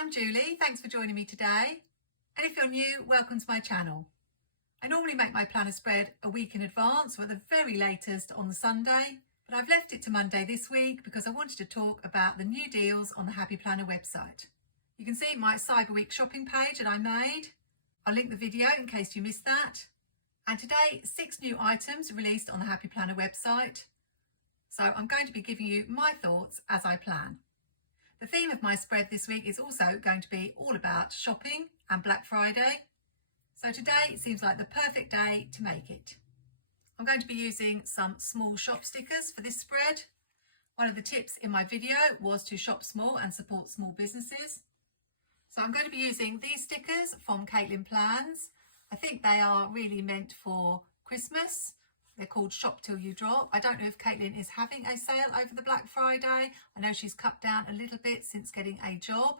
I'm Julie, thanks for joining me today. And if you're new, welcome to my channel. I normally make my planner spread a week in advance, or at the very latest on the Sunday, but I've left it to Monday this week because I wanted to talk about the new deals on the Happy Planner website. You can see my Cyber Week shopping page that I made. I'll link the video in case you missed that. And today, 6 new items released on the Happy Planner website. So I'm going to be giving you my thoughts as I plan. The theme of my spread this week is also going to be all about shopping and Black Friday. So today seems like the perfect day to make it. I'm going to be using some small shop stickers for this spread. One of the tips in my video was to shop small and support small businesses. So I'm going to be using these stickers from Katelyn Plans. I think they are really meant for Christmas. They're called Shop Till You Drop. I don't know if Katelyn is having a sale over the Black Friday. I know she's cut down a little bit since getting a job.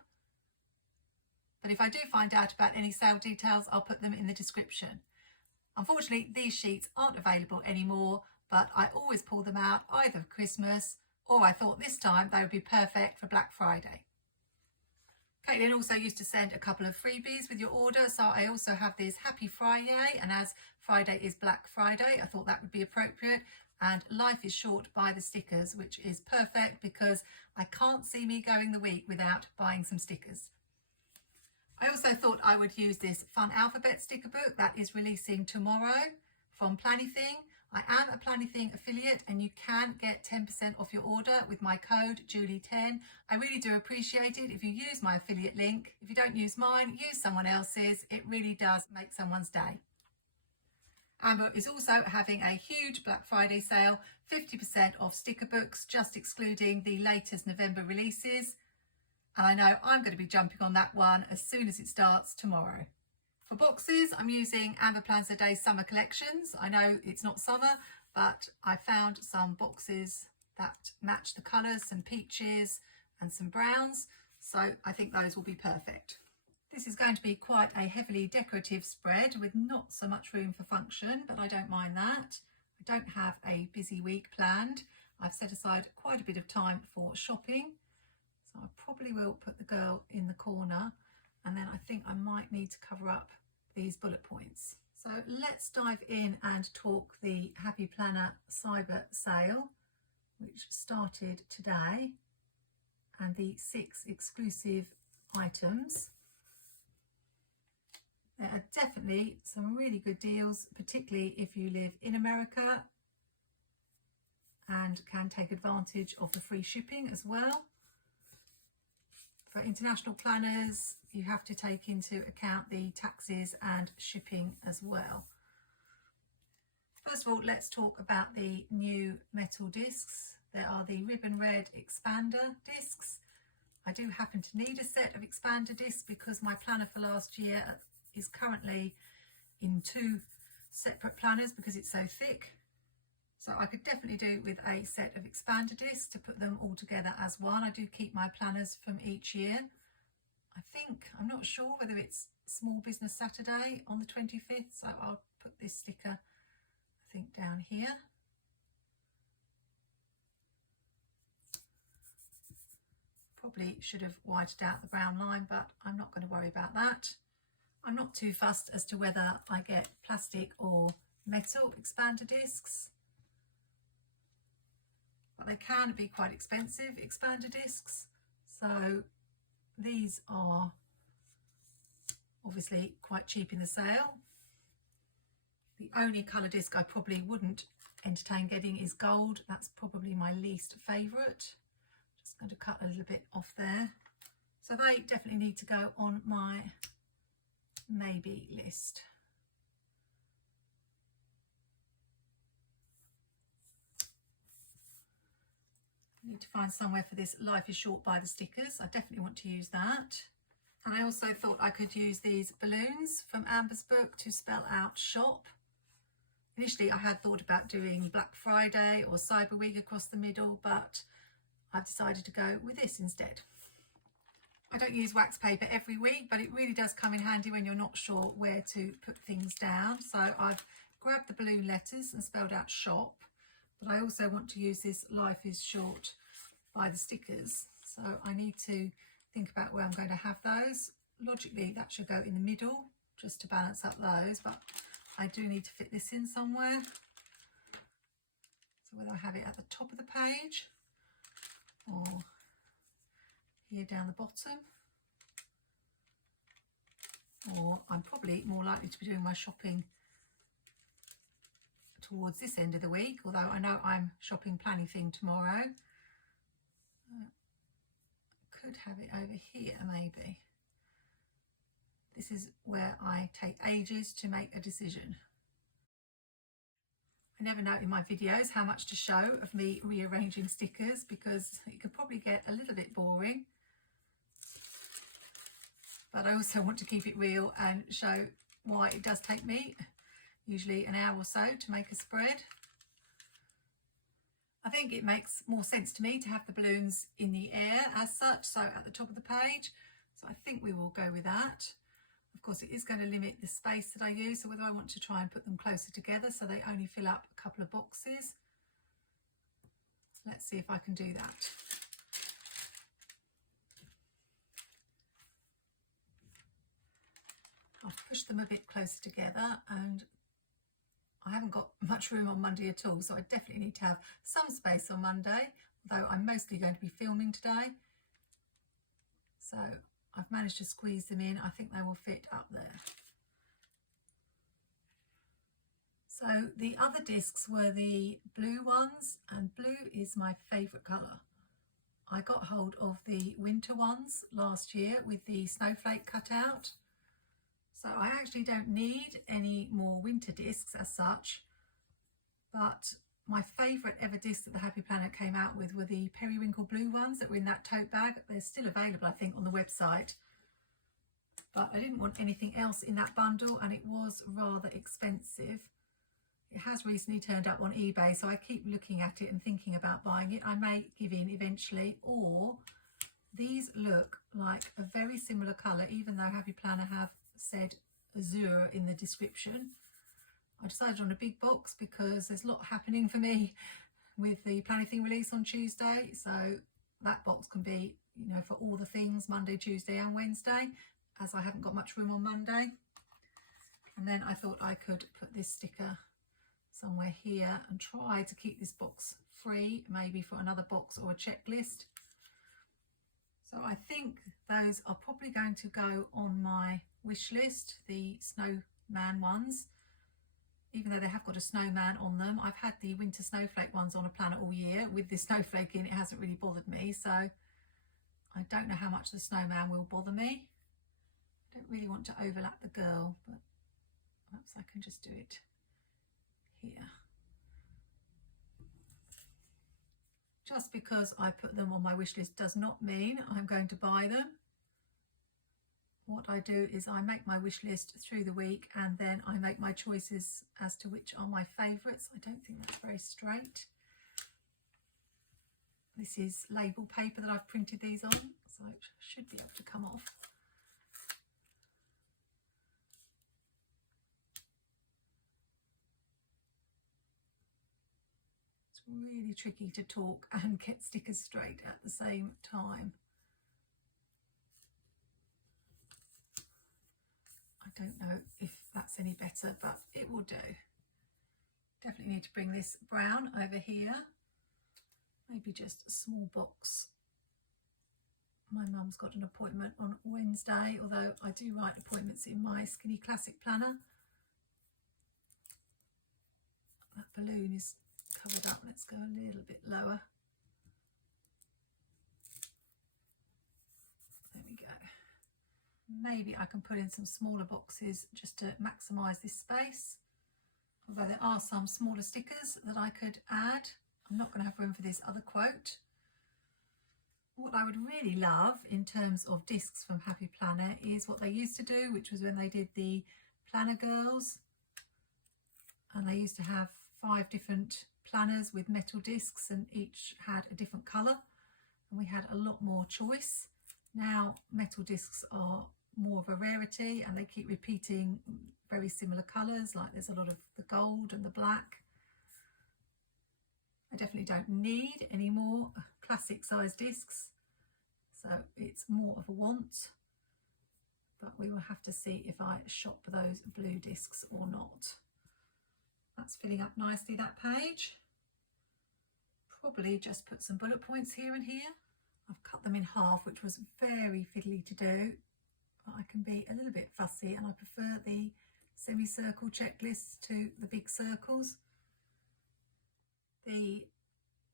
But if I do find out about any sale details, I'll put them in the description. Unfortunately, these sheets aren't available anymore, but I always pull them out either for Christmas or I thought this time they would be perfect for Black Friday. Katelyn also used to send a couple of freebies with your order, so I also have this Happy Friday, and as Friday is Black Friday, I thought that would be appropriate. And life is short by the stickers, which is perfect because I can't see me going the week without buying some stickers. I also thought I would use this fun alphabet sticker book that is releasing tomorrow from planwithme. I am a planwithme affiliate and you can get 10% off your order with my code Julie10. I really do appreciate it if you use my affiliate link. If you don't use mine, use someone else's. It really does make someone's day. Amber is also having a huge Black Friday sale, 50% off sticker books, just excluding the latest November releases. And I know I'm going to be jumping on that one as soon as it starts tomorrow. For boxes, I'm using Amber Plans a Day Summer Collections. I know it's not summer, but I found some boxes that match the colours, some peaches and some browns. So I think those will be perfect. This is going to be quite a heavily decorative spread with not so much room for function, but I don't mind that. I don't have a busy week planned. I've set aside quite a bit of time for shopping. So I probably will put the girl in the corner, and then I think I might need to cover up these bullet points. So let's dive in and talk the Happy Planner Cyber Sale, which started today, and the 6 exclusive items. There are definitely some really good deals, particularly if you live in America and can take advantage of the free shipping as well. For international planners, you have to take into account the taxes and shipping as well. First of all, let's talk about the new metal discs. There are the ribbon red expander discs. I do happen to need a set of expander discs because my planner for last year is currently in 2 separate planners because it's so thick. So I could definitely do with a set of expander discs to put them all together as one. I do keep my planners from each year. I'm not sure whether it's Small Business Saturday on the 25th, so I'll put this sticker, I think, down here. Probably should have whited out the brown line, but I'm not going to worry about that. I'm not too fussed as to whether I get plastic or metal expander discs, but they can be quite expensive expander discs. So these are obviously quite cheap in the sale. The only colour disc I probably wouldn't entertain getting is gold. That's probably my least favourite. Just going to cut a little bit off there. So they definitely need to go on my maybe list. I need to find somewhere for this Life is Short by the stickers. I definitely want to use that. And I also thought I could use these balloons from Amber's book to spell out shop. Initially I had thought about doing Black Friday or Cyber Week across the middle, but I've decided to go with this instead. I don't use wax paper every week, but it really does come in handy when you're not sure where to put things down. So I've grabbed the balloon letters and spelled out shop, but I also want to use this Life is Short by the stickers. So I need to think about where I'm going to have those. Logically, that should go in the middle just to balance up those, but I do need to fit this in somewhere. So whether I have it at the top of the page or here down the bottom, or I'm probably more likely to be doing my shopping towards this end of the week, although I know I'm shopping planning thing tomorrow. Could have it over here maybe. This is where I take ages to make a decision. I never know in my videos how much to show of me rearranging stickers because it could probably get a little bit boring. But I also want to keep it real and show why it does take me usually an hour or so to make a spread. I think it makes more sense to me to have the balloons in the air as such, so at the top of the page. So I think we will go with that. Of course, it is going to limit the space that I use, so whether I want to try and put them closer together so they only fill up a couple of boxes. Let's see if I can do that. I've pushed them a bit closer together and I haven't got much room on Monday at all, so I definitely need to have some space on Monday, although I'm mostly going to be filming today. So I've managed to squeeze them in. I think they will fit up there. So the other discs were the blue ones, and blue is my favourite colour. I got hold of the winter ones last year with the snowflake cutout. So I actually don't need any more winter discs as such, but my favourite ever disc that the Happy Planner came out with were the periwinkle blue ones that were in that tote bag. They're still available, I think, on the website. But I didn't want anything else in that bundle and it was rather expensive. It has recently turned up on eBay, so I keep looking at it and thinking about buying it. I may give in eventually, or these look like a very similar colour, even though Happy Planner have said azure in the description. I decided on a big box because there's a lot happening for me with the Planning Thing release on Tuesday, so that box can be, you know, for all the things Monday, Tuesday and Wednesday, as I haven't got much room on Monday. And then I thought I could put this sticker somewhere here and try to keep this box free, maybe for another box or a checklist. So I think those are probably going to go on my wish list, the snowman ones. Even though they have got a snowman on them, I've had the winter snowflake ones on a planner all year. With this snowflake in, it hasn't really bothered me, so I don't know how much the snowman will bother me. I don't really want to overlap the girl, but perhaps I can just do it here. Just because I put them on my wish list does not mean I'm going to buy them. What I do is I make my wish list through the week and then I make my choices as to which are my favourites. I don't think that's very straight. This is label paper that I've printed these on, so it should be able to come off. It's really tricky to talk and get stickers straight at the same time. I don't know if that's any better, but it will do. Definitely need to bring this brown over here. Maybe just a small box. My mum's got an appointment on Wednesday, although I do write appointments in my Skinny Classic planner. That balloon is covered up. Let's go a little bit lower. There we go. Maybe I can put in some smaller boxes just to maximise this space. Although there are some smaller stickers that I could add. I'm not going to have room for this other quote. What I would really love in terms of discs from Happy Planner is what they used to do, which was when they did the Planner Girls. And they used to have 5 different planners with metal discs and each had a different colour. And we had a lot more choice. Now metal discs are more of a rarity and they keep repeating very similar colours, like there's a lot of the gold and the black. I definitely don't need any more classic size discs, so it's more of a want, but we will have to see if I shop those blue discs or not. That's filling up nicely, that page. Probably just put some bullet points here and here. I've cut them in half, which was very fiddly to do, but I can be a little bit fussy and I prefer the semicircle checklists to the big circles. The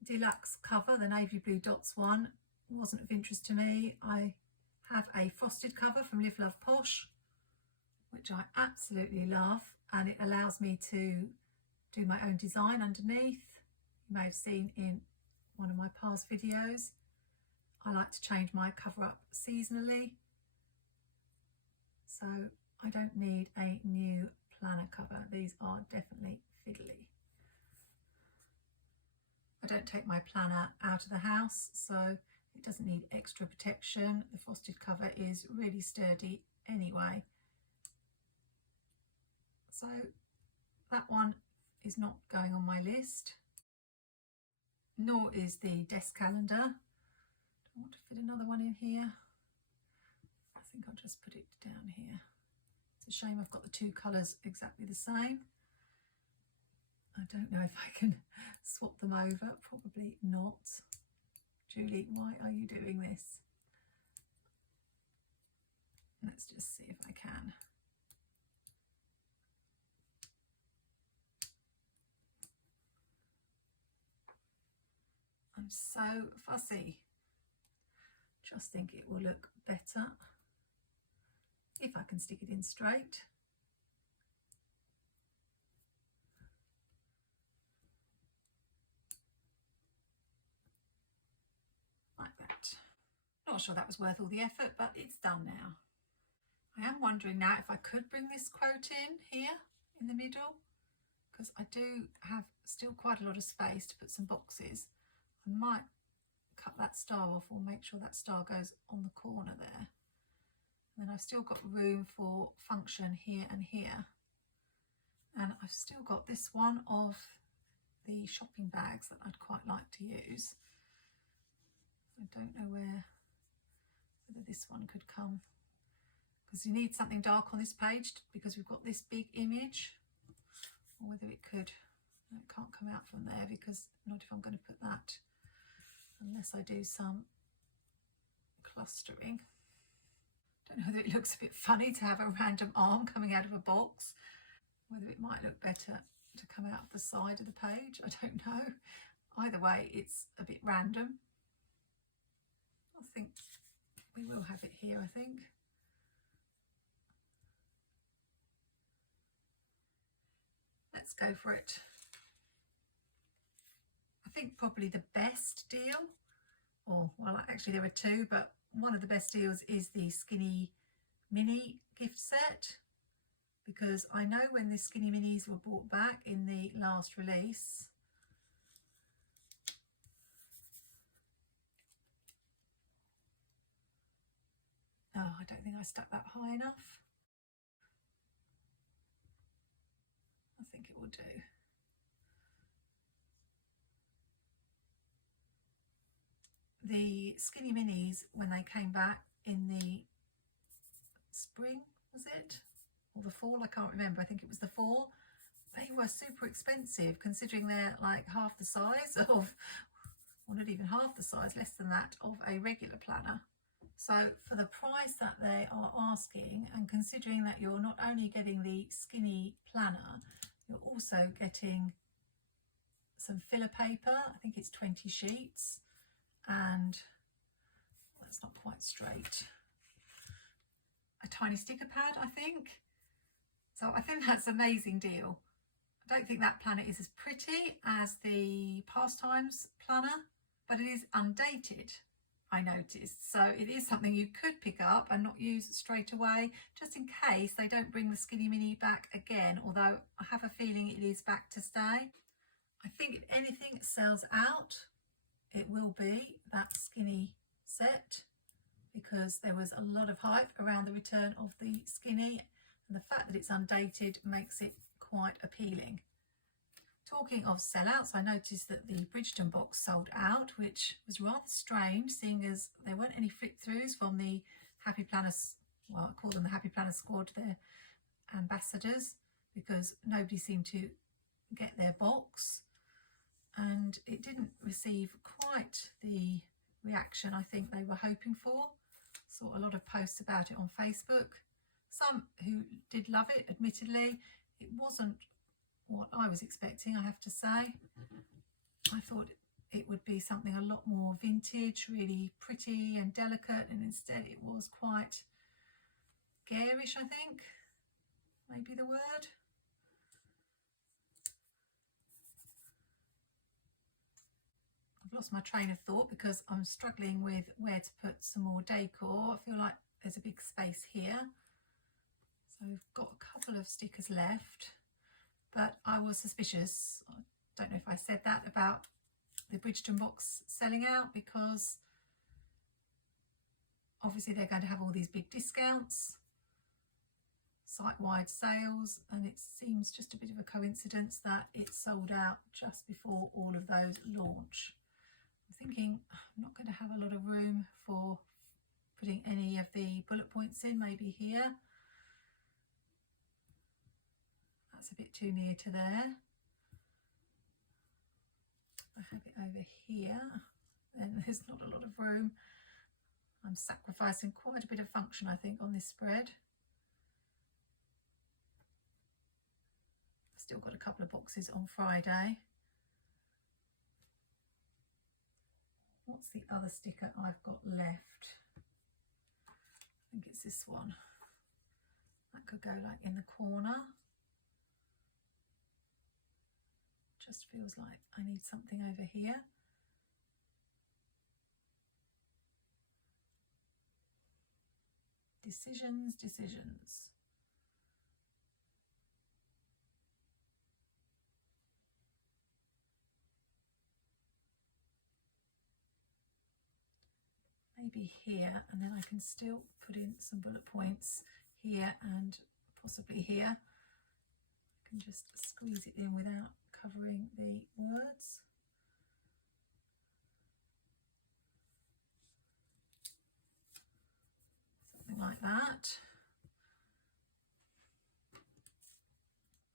deluxe cover, the navy blue dots one, wasn't of interest to me. I have a frosted cover from Live Love Posh, which I absolutely love, and it allows me to do my own design underneath. You may have seen in one of my past videos, I like to change my cover up seasonally, so I don't need a new planner cover. These are definitely fiddly. I don't take my planner out of the house, so it doesn't need extra protection. The frosted cover is really sturdy anyway. So that one is not going on my list, nor is the desk calendar. Don't want to fit another one in here. I think I'll just put it down here. It's a shame I've got the two colours exactly the same. I don't know if I can swap them over, probably not. Julie, why are you doing this? Let's just see if I can. I'm so fussy. Just think it will look better if I can stick it in straight. Like that. Not sure that was worth all the effort, but it's done now. I am wondering now if I could bring this quote in here in the middle, because I do have still quite a lot of space to put some boxes. I might cut that star off or make sure that star goes on the corner there. And then I've still got room for function here and here. And I've still got this one of the shopping bags that I'd quite like to use. I don't know whether this one could come, because you need something dark on this page because we've got this big image, or whether it could. No, it can't come out from there, because not if I'm going to put that, unless I do some clustering. Don't know whether it looks a bit funny to have a random arm coming out of a box, whether it might look better to come out of the side of the page. I don't know. Either way, it's a bit random. I think we will have it here, I think. Let's go for it. I think probably the best deal, or well, actually there are two, but one of the best deals is the Skinny Mini gift set, because I know when the Skinny Minis were brought back in the last release, oh, I don't think I stuck that high enough. I think it will do. The Skinny Minis, when they came back in the spring, was it? Or the fall? I can't remember. I think it was the fall. They were super expensive, considering they're like half the size of, or not even half the size, less than that, of a regular planner. So for the price that they are asking, and considering that you're not only getting the skinny planner, you're also getting some filler paper. I think it's 20 sheets, and that's not quite straight. A tiny sticker pad, I think. So I think that's an amazing deal. I don't think that planner is as pretty as the Pastimes planner, but it is undated, I noticed. So it is something you could pick up and not use straight away, just in case they don't bring the Skinny Mini back again, although I have a feeling it is back to stay. I think if anything sells out, it will be that skinny set, because there was a lot of hype around the return of the Skinny, and the fact that it's undated makes it quite appealing. Talking of sellouts, I noticed that the Bridgeton box sold out, which was rather strange, seeing as there weren't any flip-throughs from the Happy Planners, well, I call them the Happy Planner Squad, their ambassadors, because nobody seemed to get their box, and it didn't receive quite the reaction I think they were hoping for. Saw a lot of posts about it on Facebook. Some who did love it, admittedly. It wasn't what I was expecting, I have to say. I thought it would be something a lot more vintage, really pretty and delicate, and instead it was quite garish, I think, maybe the word. I've lost my train of thought because I'm struggling with where to put some more decor. I feel like there's a big space here. So we've got a couple of stickers left, but I was suspicious, I don't know if I said that, about the Bridgeton box selling out, because obviously they're going to have all these big discounts, site-wide sales, and it seems just a bit of a coincidence that it sold out just before all of those launch. I'm thinking I'm not going to have a lot of room for putting any of the bullet points in, maybe here. That's a bit too near to there. I have it over here, then there's not a lot of room. I'm sacrificing quite a bit of function, I think, on this spread. Still got a couple of boxes on Friday. What's the other sticker I've got left? I think it's this one. That could go like in the corner. Just feels like I need something over here. Decisions, decisions. Maybe here, and then I can still put in some bullet points here and possibly here. I can just squeeze it in without covering the words. Something like that.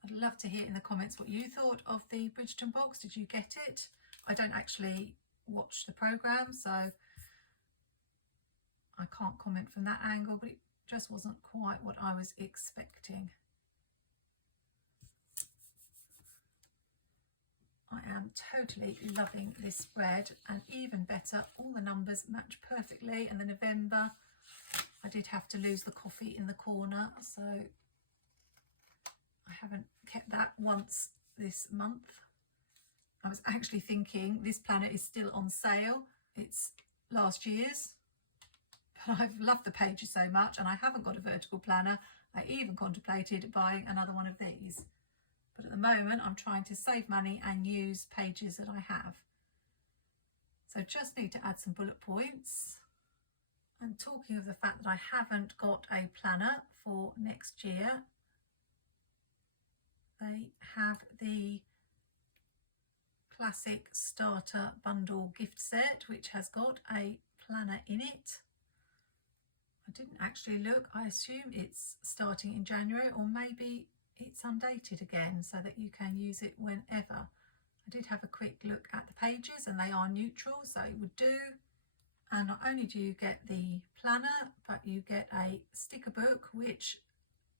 I'd love to hear in the comments what you thought of the Bridgeton box. Did you get it? I don't actually watch the programme, so I can't comment from that angle, but it just wasn't quite what I was expecting. I am totally loving this spread, and even better, all the numbers match perfectly, and the November, I did have to lose the coffee in the corner, so I haven't kept that once this month. I was actually thinking this planner is still on sale. It's last year's, but I've loved the pages so much, and I haven't got a vertical planner. I even contemplated buying another one of these. But at the moment, I'm trying to save money and use pages that I have. So just need to add some bullet points. And talking of the fact that I haven't got a planner for next year, they have the classic starter bundle gift set, which has got a planner in it. I didn't actually look. I assume it's starting in January, or maybe it's undated again so that you can use it whenever. I did have a quick look at the pages, and they are neutral, so it would do. And not only do you get the planner, but you get a sticker book, which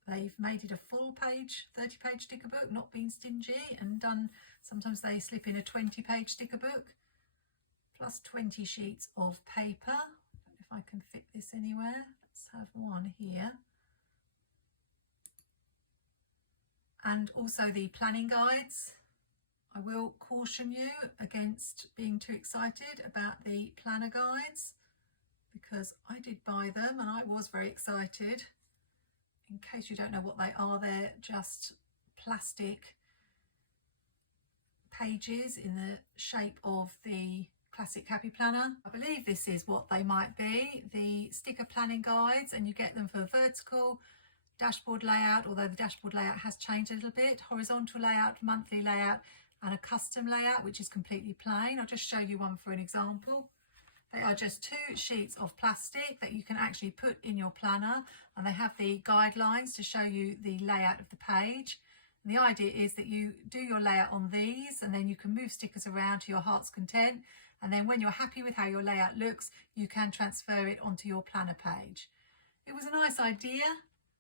they've made it a full page, 30-page sticker book, not being stingy and done. Sometimes they slip in a 20-page sticker book, plus 20 sheets of paper. I don't know if I can fit this anywhere. Let's have one here. And also the planning guides. I will caution you against being too excited about the planner guides, because I did buy them and I was very excited. In case you don't know what they are, they're just plastic pages in the shape of the classic Happy Planner. I believe this is what they might be, the sticker planning guides, and you get them for vertical, dashboard layout, although the dashboard layout has changed a little bit, horizontal layout, monthly layout, and a custom layout which is completely plain. I'll just show you one for an example. They are just 2 sheets of plastic that you can actually put in your planner, and they have the guidelines to show you the layout of the page. And the idea is that you do your layout on these, and then you can move stickers around to your heart's content, and then when you're happy with how your layout looks, you can transfer it onto your planner page. It was a nice idea.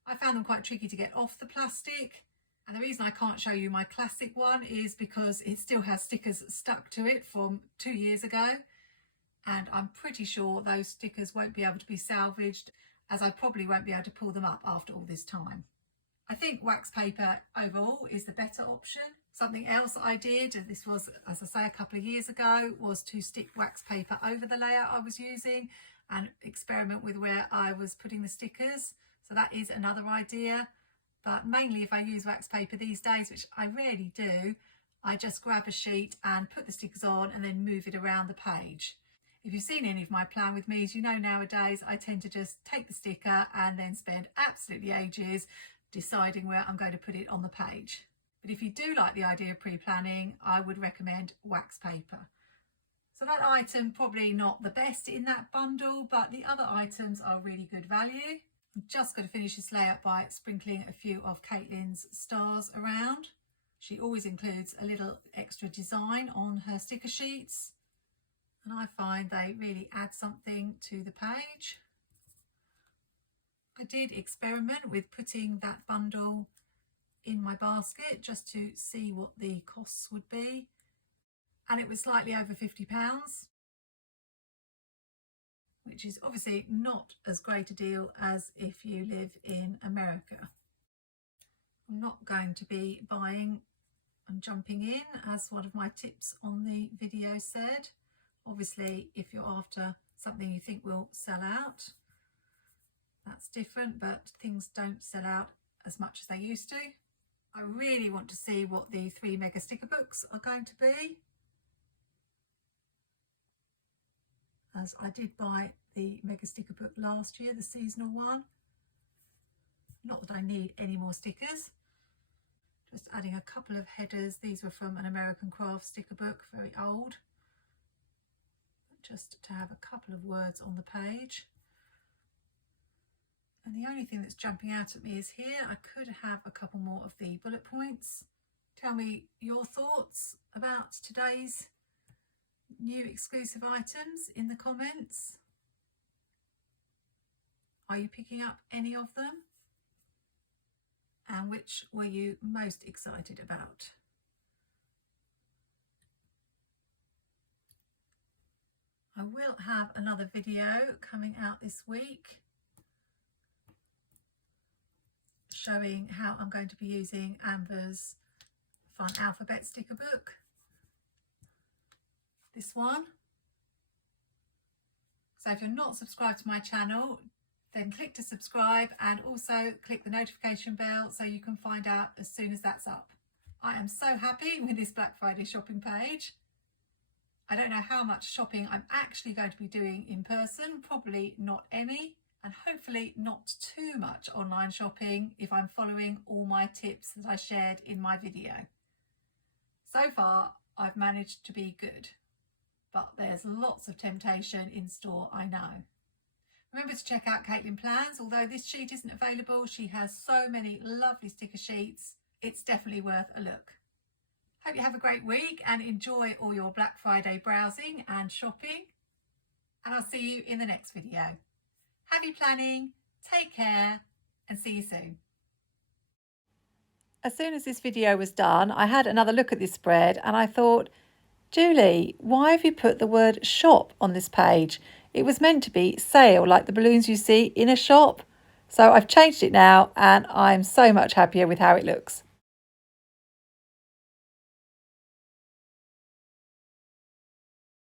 I found them quite tricky to get off the plastic, and the reason I can't show you my classic one is because it still has stickers stuck to it from 2 years ago. And I'm pretty sure those stickers won't be able to be salvaged, as I probably won't be able to pull them up after all this time. I think wax paper overall is the better option. Something else I did, and this was, as I say, a couple of years ago, was to stick wax paper over the layout I was using and experiment with where I was putting the stickers. So that is another idea. But mainly if I use wax paper these days, which I rarely do, I just grab a sheet and put the stickers on and then move it around the page. If you've seen any of my Plan With Me's, you know nowadays I tend to just take the sticker and then spend absolutely ages deciding where I'm going to put it on the page. But if you do like the idea of pre-planning, I would recommend wax paper. So that item probably not the best in that bundle, but the other items are really good value. I'm just going to finish this layout by sprinkling a few of Katelyn's stars around. She always includes a little extra design on her sticker sheets, and I find they really add something to the page. I did experiment with putting that bundle in my basket just to see what the costs would be, and it was slightly over £50, which is obviously not as great a deal as if you live in America. I'm not going to be buying and jumping in, as one of my tips on the video said. Obviously, if you're after something you think will sell out, that's different, but things don't sell out as much as they used to. I really want to see what the 3 mega sticker books are going to be, as I did buy the mega sticker book last year, the seasonal one. Not that I need any more stickers, just adding a couple of headers. These were from an American craft sticker book, very old, just to have a couple of words on the page. And the only thing that's jumping out at me is here. I could have a couple more of the bullet points. Tell me your thoughts about today's new exclusive items in the comments. Are you picking up any of them? And which were you most excited about? I will have another video coming out this week showing how I'm going to be using Amber's Fun Alphabet sticker book. This one. So if you're not subscribed to my channel, then click to subscribe, and also click the notification bell so you can find out as soon as that's up. I am so happy with this Black Friday shopping page. I don't know how much shopping I'm actually going to be doing in person, probably not any, and hopefully not too much online shopping if I'm following all my tips that I shared in my video. So far, I've managed to be good, but there's lots of temptation in store, I know. Remember to check out Katelyn Plans. Although this sheet isn't available, she has so many lovely sticker sheets. It's definitely worth a look. Hope you have a great week and enjoy all your Black Friday browsing and shopping. And I'll see you in the next video. Happy planning, take care, and see you soon. As soon as this video was done, I had another look at this spread and I thought, Julie, why have you put the word shop on this page? It was meant to be sale, like the balloons you see in a shop. So I've changed it now and I'm so much happier with how it looks.